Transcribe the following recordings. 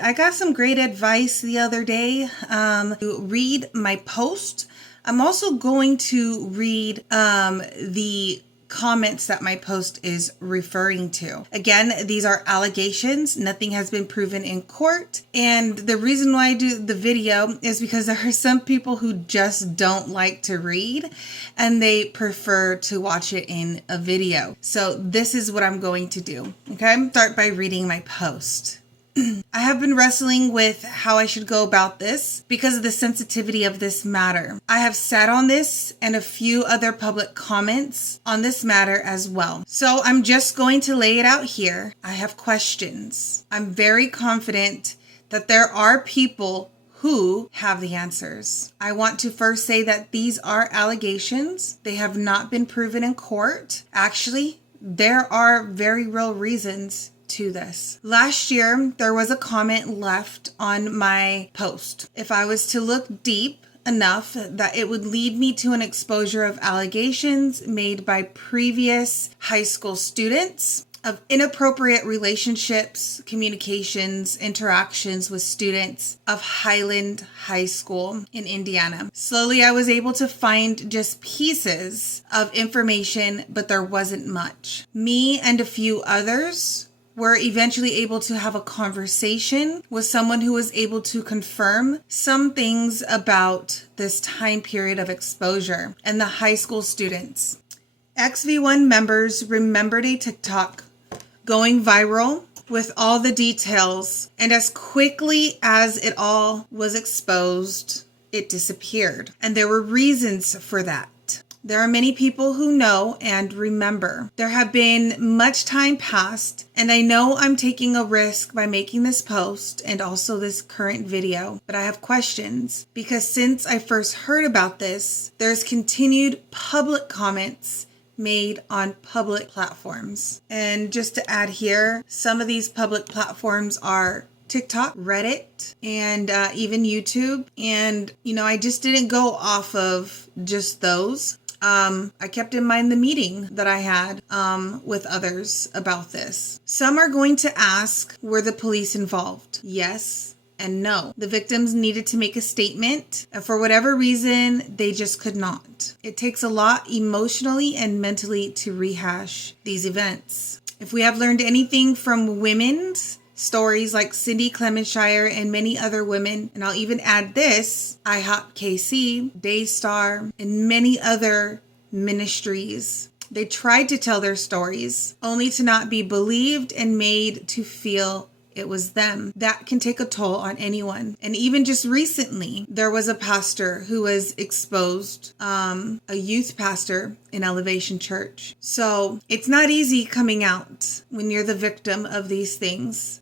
I got some great advice the other day to read my post. I'm also going to read the comments that my post is referring to. Again, these are allegations. Nothing has been proven in court. And the reason why I do the video is because there are some people who just don't like to read and they prefer to watch it in a video. So this is what I'm going to do. Okay, start by reading my post. I have been wrestling with how I should go about this because of the sensitivity of this matter. I have sat on this and a few other public comments on this matter as well. So I'm just going to lay it out here. I have questions. I'm very confident that there are people who have the answers. I want to first say that these are allegations. They have not been proven in court. Actually, there are very real reasons to this. Last year, there was a comment left on my post. If I was to look deep enough that it would lead me to an exposure of allegations made by previous high school students of inappropriate relationships, communications, interactions with students of Highland High School in Indiana. Slowly, I was able to find just pieces of information, but there wasn't much. Me and a few others were eventually able to have a conversation with someone who was able to confirm some things about this time period of exposure and the high school students. XV1 members remembered a TikTok going viral with all the details, and as quickly as it all was exposed, it disappeared. And there were reasons for that. There are many people who know and remember. There have been much time passed, and I know I'm taking a risk by making this post and also this current video, but I have questions because since I first heard about this, there's continued public comments made on public platforms. And just to add here, some of these public platforms are TikTok, Reddit, and even YouTube. And, I just didn't go off of just those. I kept in mind the meeting that I had with others about this. Some are going to ask, were the police involved? Yes and no. The victims needed to make a statement, and for whatever reason, they just could not. It takes a lot emotionally and mentally to rehash these events. If we have learned anything from women's stories like Cindy Clementshire and many other women, and I'll even add this, IHOP KC, Daystar, and many other ministries. They tried to tell their stories only to not be believed and made to feel it was them. That can take a toll on anyone. And even just recently, there was a pastor who was exposed, a youth pastor in Elevation Church. So it's not easy coming out when you're the victim of these things.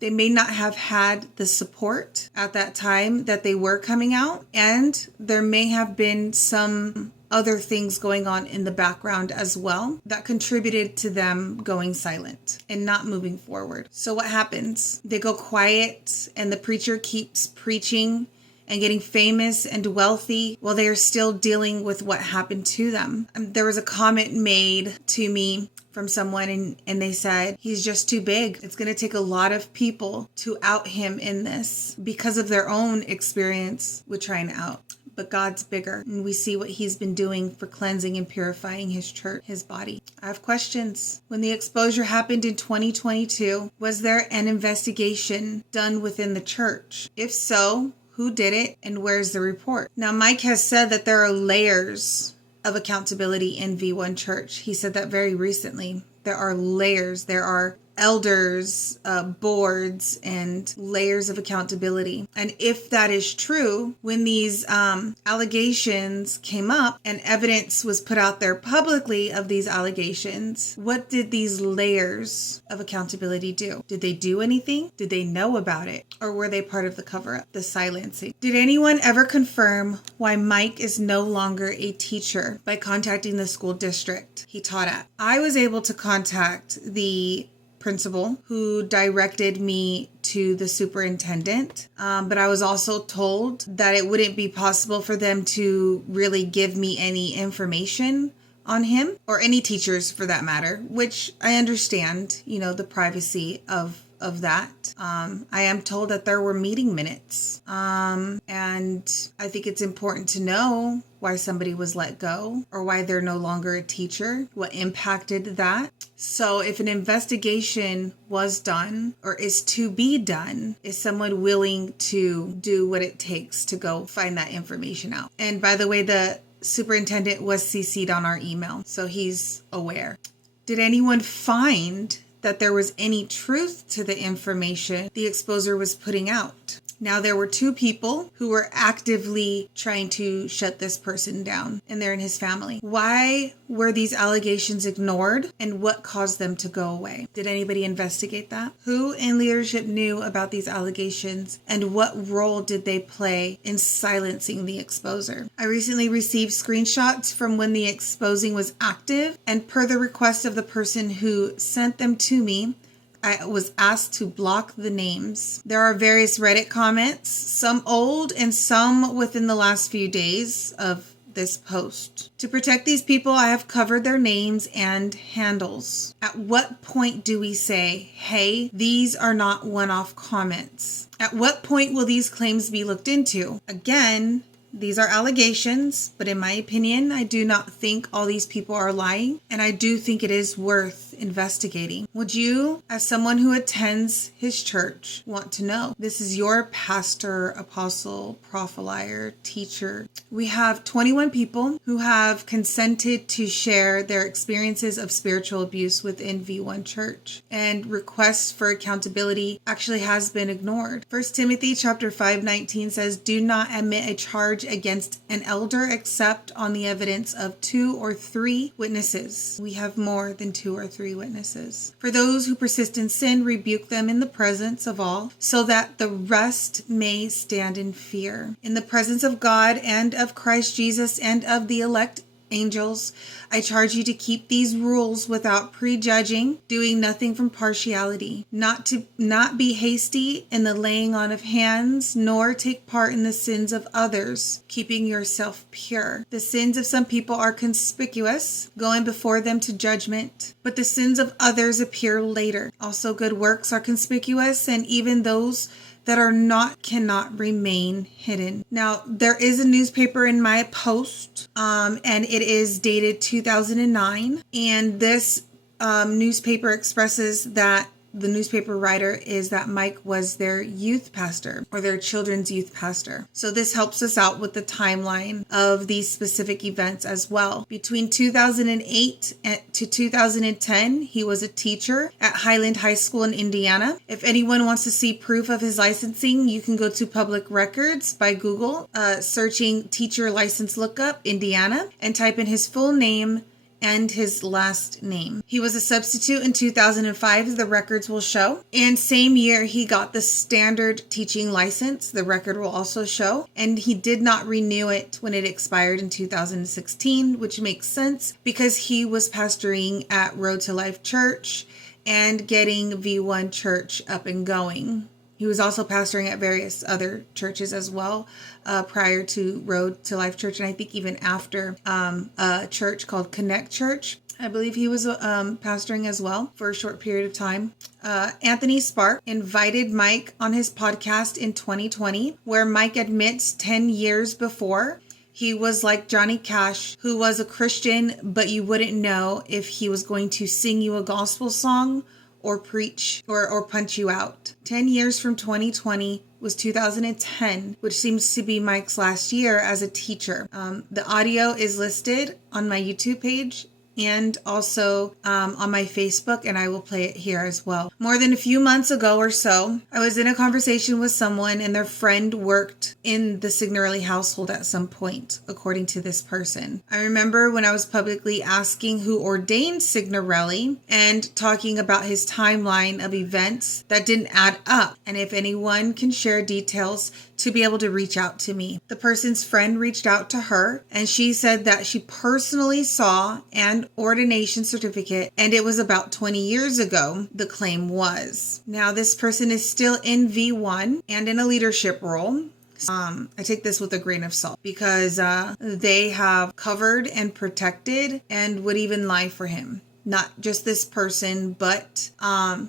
They may not have had the support at that time that they were coming out, and there may have been some other things going on in the background as well that contributed to them going silent and not moving forward. So what happens? They go quiet and the preacher keeps preaching and getting famous and wealthy while they are still dealing with what happened to them. There was a comment made to me from someone and they said, he's just too big. It's going to take a lot of people to out him in this because of their own experience with trying to out. But God's bigger, and we see what he's been doing for cleansing and purifying his church, his body. I have questions. When the exposure happened in 2022, was there an investigation done within the church? If so, who did it, and where's the report? Now, Mike has said that there are layers of accountability in V1 Church. He said that very recently. There are layers. There are elders, boards, and layers of accountability. And if that is true, when these allegations came up and evidence was put out there publicly of these allegations, what did these layers of accountability do? Did they do anything? Did they know about it? Or were they part of the cover-up, the silencing? Did anyone ever confirm why Mike is no longer a teacher by contacting the school district he taught at? I was able to contact the principal who directed me to the superintendent. But I was also told that it wouldn't be possible for them to really give me any information on him or any teachers for that matter, which I understand, the privacy of of that. I am told that there were meeting minutes. And I think it's important to know why somebody was let go or why they're no longer a teacher, what impacted that. So if an investigation was done or is to be done, is someone willing to do what it takes to go find that information out? And by the way, the superintendent was CC'd on our email, so he's aware. Did anyone find that there was any truth to the information the exposer was putting out? Now, there were 2 people who were actively trying to shut this person down, and they're in his family. Why were these allegations ignored, and what caused them to go away? Did anybody investigate that? Who in leadership knew about these allegations, and what role did they play in silencing the exposer? I recently received screenshots from when the exposing was active, and per the request of the person who sent them to me, I was asked to block the names. There are various Reddit comments, some old and some within the last few days of this post. To protect these people, I have covered their names and handles. At what point do we say, hey, these are not one-off comments? At what point will these claims be looked into? Again, these are allegations, but in my opinion, I do not think all these people are lying, and I do think it is worth investigating. Would you, as someone who attends his church, want to know? This is your pastor, apostle, prophelier, teacher. We have 21 people who have consented to share their experiences of spiritual abuse within V1 Church, and requests for accountability actually has been ignored. 1 Timothy chapter 5:19 says, "Do not admit a charge against an elder except on the evidence of 2 or 3 witnesses." We have more than 2 or 3 witnesses. "For those who persist in sin, rebuke them in the presence of all, so that the rest may stand in fear. In the presence of God and of Christ Jesus and of the elect angels, I charge you to keep these rules without prejudging, doing nothing from partiality, not be hasty in the laying on of hands, nor take part in the sins of others, keeping yourself pure. The sins of some people are conspicuous, going before them to judgment, but the sins of others appear later. Also good works are conspicuous, and even those that are not cannot remain hidden." Now, there is a newspaper in my post, and it is dated 2009. And this newspaper expresses that the newspaper writer is that Mike was their youth pastor or their children's youth pastor. So this helps us out with the timeline of these specific events as well. Between 2008 to 2010, he was a teacher at Highland High School in Indiana. If anyone wants to see proof of his licensing, you can go to public records by Google, searching teacher license lookup Indiana, and type in his full name and his last name. He was a substitute in 2005, the records will show. And same year, he got the standard teaching license, the record will also show. And he did not renew it when it expired in 2016, which makes sense because he was pastoring at Road to Life Church and getting V1 Church up and going. He was also pastoring at various other churches as well, prior to Road to Life Church, and I think even after a church called Connect Church. I believe he was pastoring as well for a short period of time. Anthony Spark invited Mike on his podcast in 2020, where Mike admits 10 years before, he was like Johnny Cash, who was a Christian, but you wouldn't know if he was going to sing you a gospel song or preach or punch you out. 10 years from 2020 was 2010, which seems to be Mike's last year as a teacher. The audio is listed on my YouTube page and also on my Facebook, and I will play it here as well. More than a few months ago or so, I was in a conversation with someone and their friend worked in the Signorelli household at some point, according to this person. I remember when I was publicly asking who ordained Signorelli and talking about his timeline of events that didn't add up, and if anyone can share details to be able to reach out to me. The person's friend reached out to her, and she said that she personally saw an ordination certificate, and it was about 20 years ago, the claim was. Now, this person is still in V1 and in a leadership role. I take this with a grain of salt because they have covered and protected and would even lie for him. not just this person, but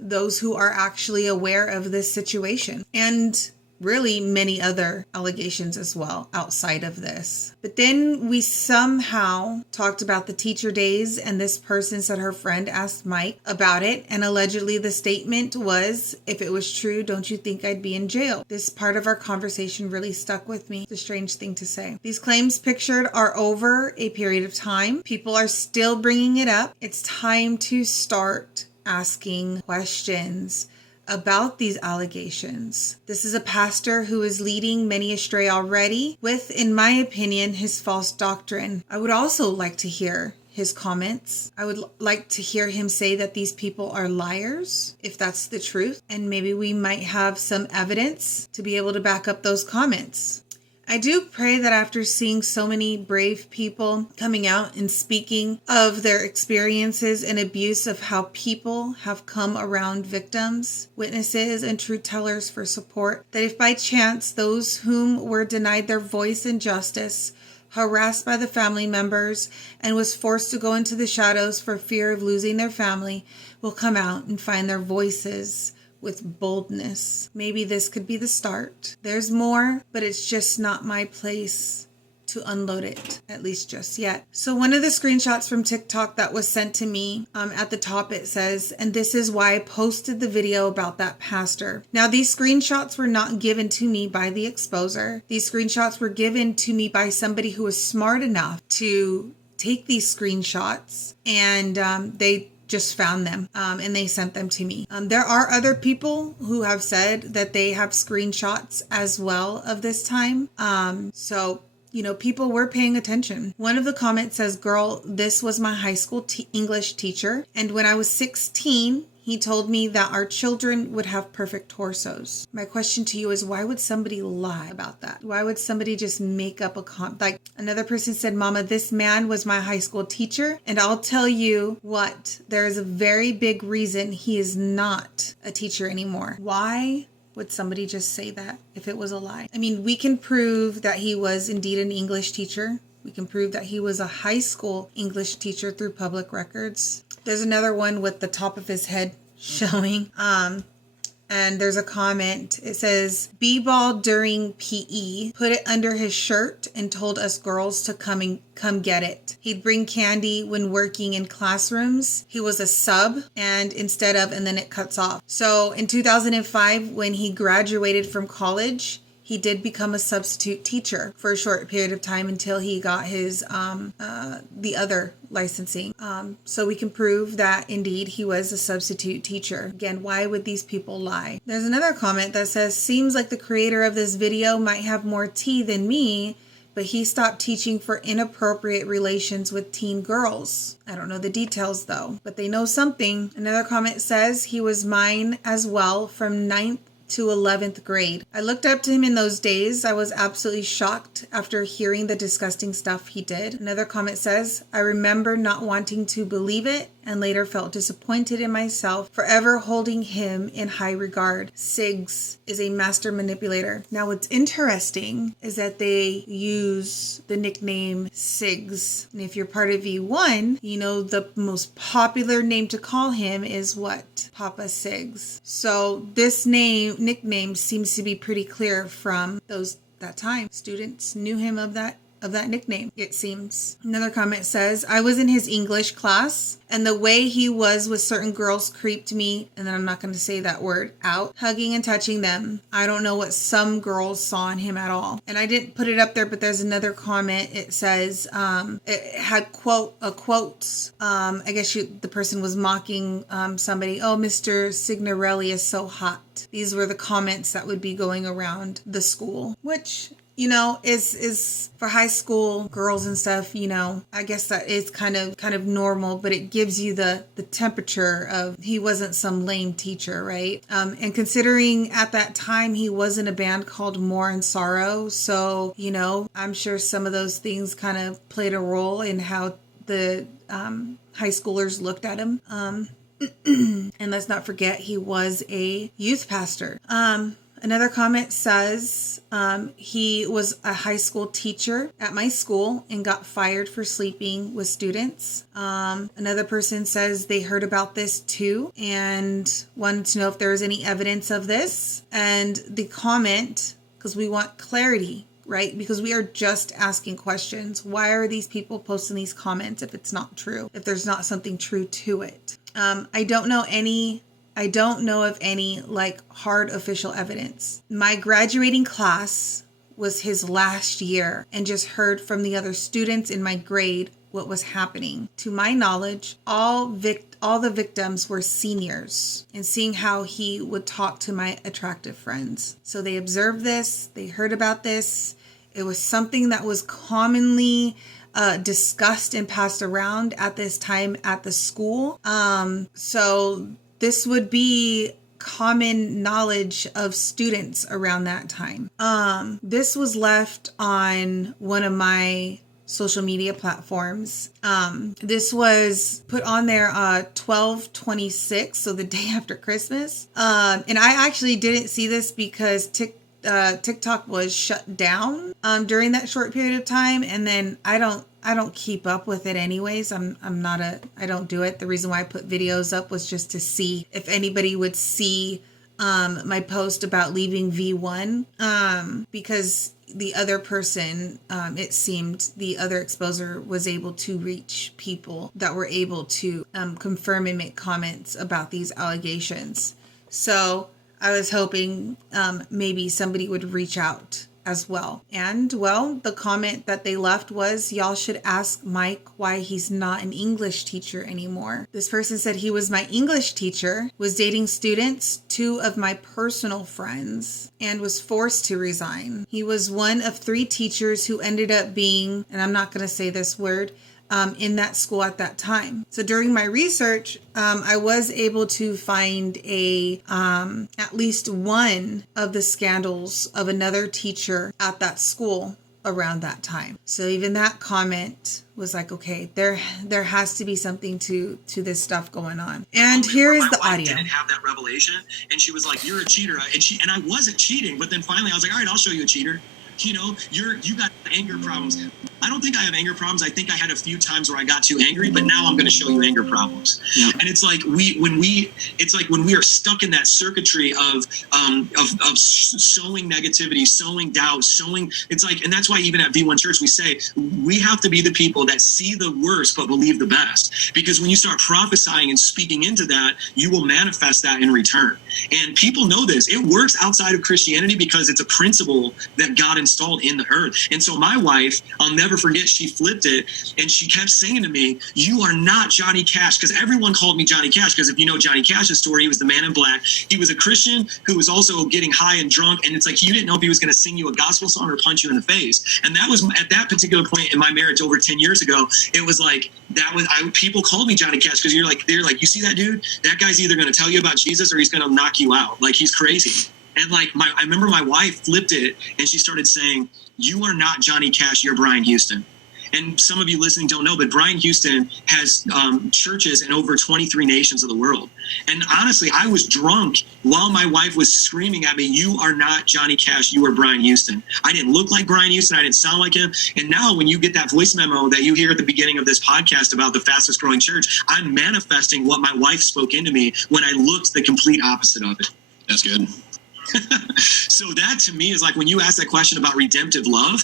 those who are actually aware of this situation. And really many other allegations as well outside of this. But then we somehow talked about the teacher days, and this person said her friend asked Mike about it, and allegedly the statement was, if it was true, don't you think I'd be in jail? This part of our conversation really stuck with me. It's a strange thing to say. These claims pictured are over a period of time. People are still bringing it up. It's time to start asking questions about these allegations. This is a pastor who is leading many astray already with, in my opinion, his false doctrine. I would also like to hear his comments. I would like to hear him say that these people are liars, if that's the truth, and maybe we might have some evidence to be able to back up those comments. I do pray that after seeing so many brave people coming out and speaking of their experiences and abuse, of how people have come around victims, witnesses, and truth tellers for support, that if by chance those whom were denied their voice and justice, harassed by the family members, and was forced to go into the shadows for fear of losing their family, will come out and find their voices with boldness. Maybe this could be the start. There's more, but it's just not my place to unload it, at least just yet. So one of the screenshots from TikTok that was sent to me, at the top it says, and this is why I posted the video about that pastor. Now these screenshots were not given to me by the exposer. These screenshots were given to me by somebody who was smart enough to take these screenshots, and they just found them and they sent them to me. There are other people who have said that they have screenshots as well of this time. So, people were paying attention. One of the comments says, girl, this was my high school English teacher. And when I was 16, he told me that our children would have perfect torsos. My question to you is, why would somebody lie about that? Why would somebody just make up like another person said, Mama, this man was my high school teacher. And I'll tell you what, there is a very big reason he is not a teacher anymore. Why would somebody just say that if it was a lie? I mean, we can prove that he was indeed an English teacher. We can prove that he was a high school English teacher through public records. There's another one with the top of his head showing. And there's a comment. It says, B-ball during PE, put it under his shirt and told us girls to come get it. He'd bring candy when working in classrooms. He was a sub, and then it cuts off. So in 2005, when he graduated from college, he did become a substitute teacher for a short period of time until he got his the other licensing. So we can prove that indeed he was a substitute teacher. Again, why would these people lie? There's another comment that says, seems like the creator of this video might have more tea than me, but he stopped teaching for inappropriate relations with teen girls. I don't know the details though, but they know something. Another comment says, he was mine as well from 9th to 11th grade. I looked up to him in those days. I was absolutely shocked after hearing the disgusting stuff he did. Another comment says, I remember not wanting to believe it and later felt disappointed in myself, forever holding him in high regard. Siggs is a master manipulator. Now what's interesting is that they use the nickname Siggs. And if you're part of V1, you know the most popular name to call him is what? Papa Siggs. So this nickname seems to be pretty clear from that time. Students knew him of that nickname, it seems. Another comment says, I was in his English class and the way he was with certain girls creeped me, and then I'm not going to say that word, out, hugging and touching them. I don't know what some girls saw in him at all. And I didn't put it up there, but there's another comment. It says, it had quotes. I guess the person was mocking somebody. Oh, Mr. Signorelli is so hot. These were the comments that would be going around the school, which, is for high school girls and stuff, I guess that is kind of normal, but it gives you the temperature of he wasn't some lame teacher, right? And considering at that time he was in a band called More and Sorrow, so, I'm sure some of those things kind of played a role in how the high schoolers looked at him. And let's not forget he was a youth pastor. Another comment says he was a high school teacher at my school and got fired for sleeping with students. Another person says they heard about this too and wanted to know if there was any evidence of this. And the comment, because we want clarity, right? Because we are just asking questions. Why are these people posting these comments if it's not true, if there's not something true to it? I don't know of any like hard official evidence. My graduating class was his last year and just heard from the other students in my grade what was happening. To my knowledge, all the victims were seniors, and seeing how he would talk to my attractive friends. So they observed this, they heard about this. It was something that was commonly discussed and passed around at this time at the school. So this would be common knowledge of students around that time. This was left on one of my social media platforms. This was put on there 12/26, so the day after Christmas. And I actually didn't see this because TikTok was shut down during that short period of time, and then I don't keep up with it anyways. I don't do it. The reason why I put videos up was just to see if anybody would see my post about leaving V1, because the other person, it seemed the other exposer was able to reach people that were able to confirm and make comments about these allegations. So I was hoping maybe somebody would reach out as well. And well, the comment that they left was, y'all should ask Mike why he's not an English teacher anymore. This person said he was my English teacher, was dating students, 2 of my personal friends, and was forced to resign. He was one of 3 teachers who ended up being, and I'm not going to say this word, in that school at that time. So during my research, I was able to find at least one of the scandals of another teacher at that school around that time. So even that comment was like, okay, there has to be something to this stuff going on. And here is the audio. Didn't have that revelation, and she was like, "You're a cheater," and I wasn't cheating. But then finally, I was like, "All right, I'll show you a cheater." You know, you got anger problems. I don't think I have anger problems. I think I had a few times where I got too angry, but now I'm going to show you anger problems. Yeah. And it's like when we are stuck in that circuitry of sowing negativity, sowing doubt, it's like, and that's why even at V1 Church we say we have to be the people that see the worst but believe the best. Because when you start prophesying and speaking into that, you will manifest that in return. And people know this. It works outside of Christianity because it's a principle that God installed in the earth. And so my wife, I'll never forget, she flipped it and she kept saying to me, "You are not Johnny Cash," because everyone called me Johnny Cash, because if you know Johnny Cash's story, he was the man in black. He was a Christian who was also getting high and drunk, and it's like you didn't know if he was going to sing you a gospel song or punch you in the face. And that was at that particular point in my marriage over 10 years ago. It was like people called me Johnny Cash because they're like, you see that dude? That guy's either going to tell you about Jesus or he's going to knock you out. Like, he's crazy. And like I remember my wife flipped it and she started saying, "You are not Johnny Cash, you're Brian Houston." And some of you listening don't know, but Brian Houston has churches in over 23 nations of the world. And honestly, I was drunk while my wife was screaming at me, "You are not Johnny Cash, you are Brian Houston." I didn't look like Brian Houston. I didn't sound like him. And now when you get that voice memo that you hear at the beginning of this podcast about the fastest growing church, I'm manifesting what my wife spoke into me when I looked the complete opposite of it. That's good. So that to me is like when you ask that question about redemptive love.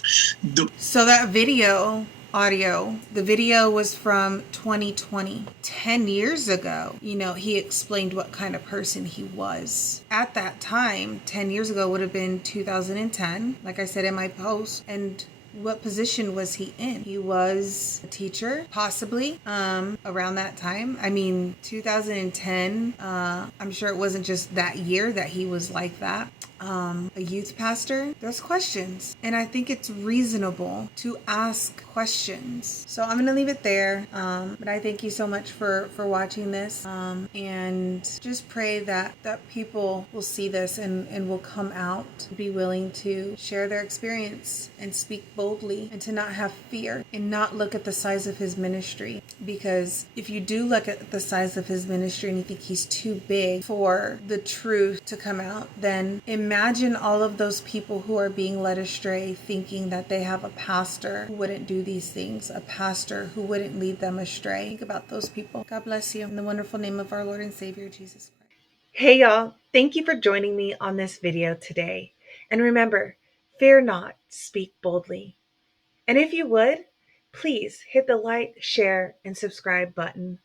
So that video audio, the video was from 2020, 10 years ago. You know, he explained what kind of person he was. At that time, 10 years ago would have been 2010, like I said in my post. And what position was he in? He was a teacher, possibly, around that time. I mean, 2010, I'm sure it wasn't just that year that he was like that. A youth pastor, there's questions. And I think it's reasonable to ask questions. So I'm going to leave it there. But I thank you so much for watching this. And just pray that people will see this and will come out, be willing to share their experience and speak boldly, and to not have fear and not look at the size of his ministry Because if you do look at the size of his ministry and you think he's too big for the truth to come out, then imagine all of those people who are being led astray, thinking that they have a pastor who wouldn't do these things, a pastor who wouldn't lead them astray. Think about those people. God bless you. In the wonderful name of our Lord and Savior, Jesus Christ. Hey y'all, thank you for joining me on this video today. And remember, fear not, speak boldly. And if you would, please hit the like, share, and subscribe button